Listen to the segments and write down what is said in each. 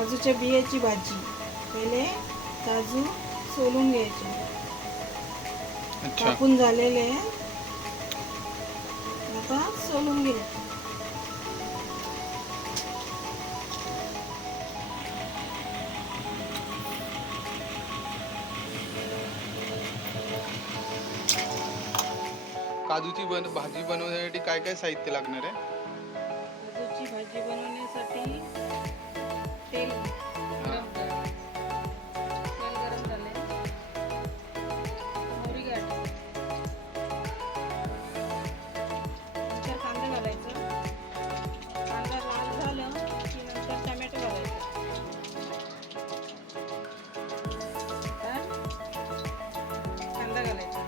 काजूच्या बियाची भाजी. पहिले काजू सोलून घ्यायचे. कापून झालेले आता सोलून घ्यायचे. काजूची भाजी बनवण्यासाठी काय काय साहित्य लागणार आहे? काजूची भाजी बनवण्यासाठी तेल गरम झाले. मोहरी घालायची. नंतर कांदा घालायचा. कांदा लाल झालं की नंतर टमॅटो घालायचा. कांदा घालायचा.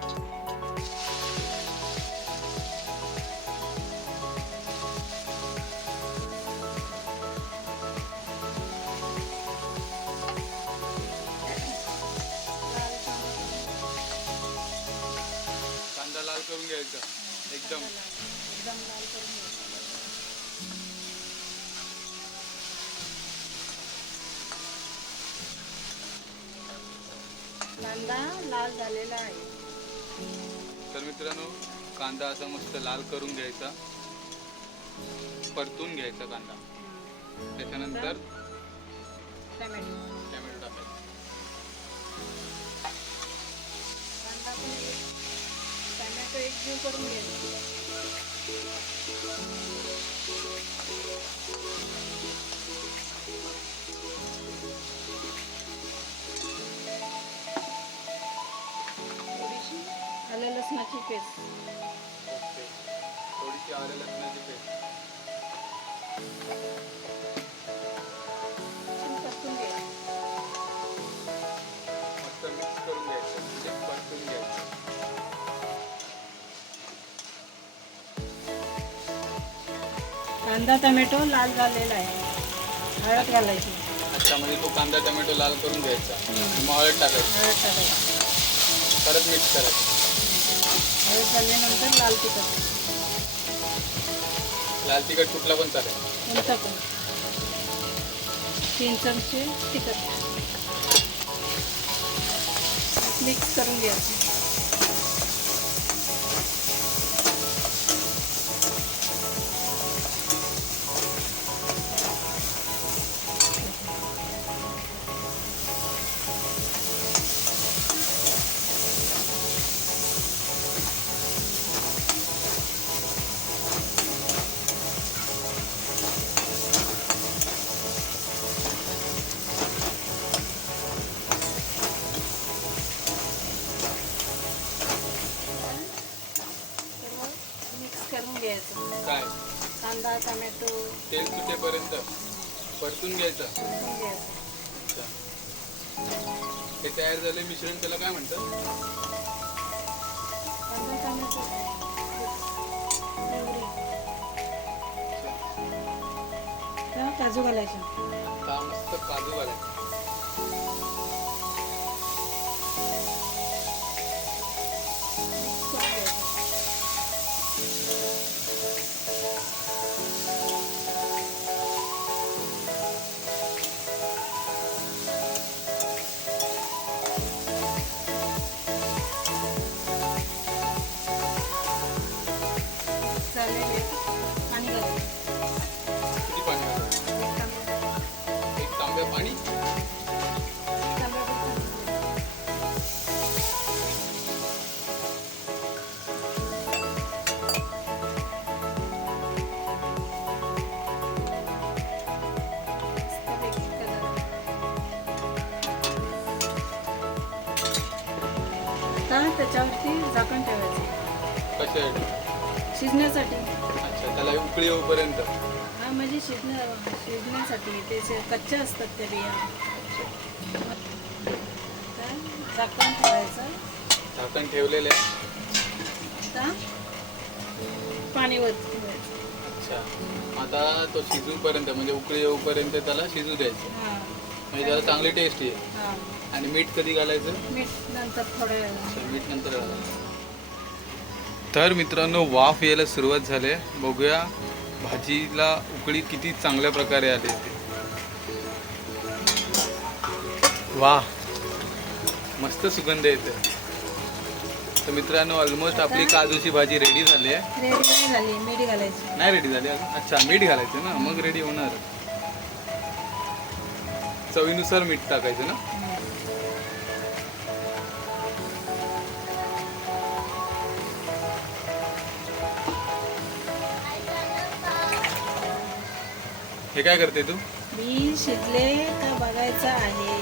कांदा लाल करून घ्यायचा एकदम लाल करून घ्यायचा. कांदा लाल झालेला आहे. तर मित्रांनो, कांदा असा मस्त लाल करून घ्यायचा, परतून घ्यायचा कांदा. त्याच्यानंतर टमॅटो टाकायचा. कांदा टमॅटो एकजीव करून घ्यायचा. थोडीशी आलं लसणाची पेस्ट. ओके, थोडीशी आलं लसणाची पेस्ट. परतून घ्यायचं. मस्त मिक्स करून घ्यायचं, म्हणजे परतून घ्यायचं. कांदा टमॅटो लाल झालेला आहे. हळद घालायची. अच्छा, म्हणजे तो कांदा टमॅटो लाल करून घ्यायचा, मग हळद टाकायची, हळद टाकायची. परत मिक्स करायचं. हळद झाल्यानंतर लाल तिखट. लाल तिखट कुठला पण चालेल. कोणता पण. 3 चमचे तिखट. मिक्स करून घ्यायचं. करून घ्यायचं. काय? कांदा टमॅटो तेल सुटेपर्यंत परतून घ्यायचं. परतून घ्यायचं. अच्छा, हे तयार झाले मिश्रण, त्याला काय म्हणतात? कांदा टमॅटो प्युरी. त्यात काजू घालायचे. आता मस्त काजू घालायचे. मिक्स करून घ्यायचं. झालेले पाणी घालायचं. किती पाणी घालायचं? एक तांब्या पाणी. आता त्याच्यावरती झाकण ठेवायचं. कशासाठी? शिजण्यासाठी. अच्छा, त्याला उकळी येऊपर्यंत. हा, म्हणजे शिजण्यासाठी. ते कच्चे असतात त्या बिया. झाकण ठेवायचं. झाकण ठेवलेले आहे. आता पाणी वरती ठेवायचं. अच्छा, आता तो शिजूपर्यंत, म्हणजे उकळी येऊपर्यंत त्याला शिजू द्यायचं. हां म्हणजे त्याला चांगली टेस्ट येईल. हां. आणि मीठ कधी घालायचं? मीठ नंतर थोड्या वेळ. अच्छा, मीठ नंतर घालायचं. तर मित्रांनो, वाफ यायला सुरुवात झाली. बघूया भाजीला उकळी किती चांगल्या प्रकारे आली. वा, मस्त सुगंध येते. तर मित्रांनो ऑलमोस्ट आपली काजूची भाजी रेडी झाली आहे. रेडी नाही झाली, मीठ घालायची. नाही रेडी झाली अजून? अच्छा, मीठ घालायचं ना, मग रेडी होणार. चवीनुसार मीठ टाकायचं ना. हे काय करते तू? बी शिजले का बघायचं आहे.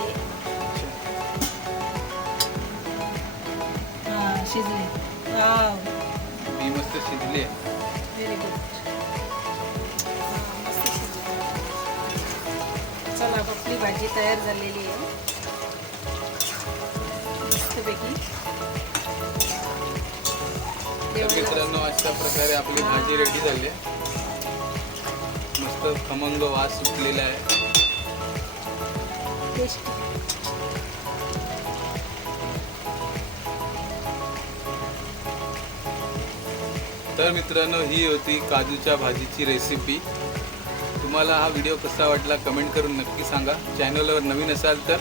हा शिजले. वाव, मी मस्त शिजली आहे. Very good. मस्त शिजले. चला आपली भाजी तयार झालेली आहे मस्तपैकी. तर मित्रांनो अशा प्रकारे आपली भाजी रेडी झाली आहे. मस्त खमंग वास सुटलेला आहे. टेस्ट. तर मित्रांनो ही होती काजूच्या भाजीची रेसिपी. तुम्हाला हा व्हिडिओ कसा वाटला कमेंट करून नक्की सांगा. चॅनलवर नवीन असाल तर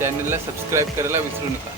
चॅनलला सबस्क्राईब करायला विसरू नका.